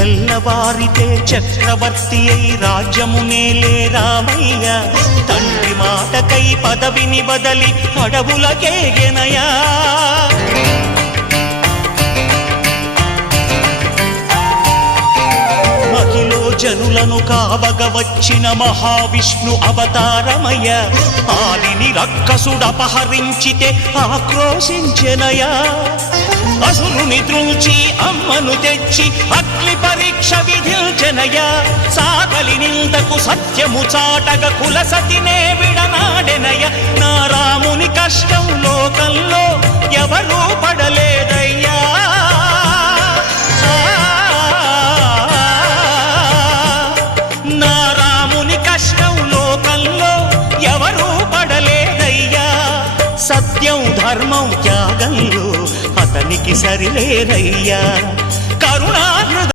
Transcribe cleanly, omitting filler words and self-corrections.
తెల్లవారితే చక్రవర్తి అయి రాజ్యమునేలే రామయ్య తండ్రి మాటకై పదవిని బదలి అడవులకేగెనయా మహిలో జనులను కావగ వచ్చిన మహావిష్ణు అవతారమయ్య ఆలిని రక్కసుడపహరించితే ఆక్రోశించెనయా అసురుని త్రుంచి అమ్మను తెచ్చి అగ్ని పరీక్ష విధించెనయా సాగలి నిందకు సత్యము చాటగ కులసతినే విడనాడెనయ నా రాముని కష్టం లోకంలో ఎవరూ పడలేదయ్యా నా రాముని కష్టం లోకంలో ఎవరూ పడలేదయ్యా సత్యం ధర్మం త్యాగంలో అతనికి సరిలేరయ్యా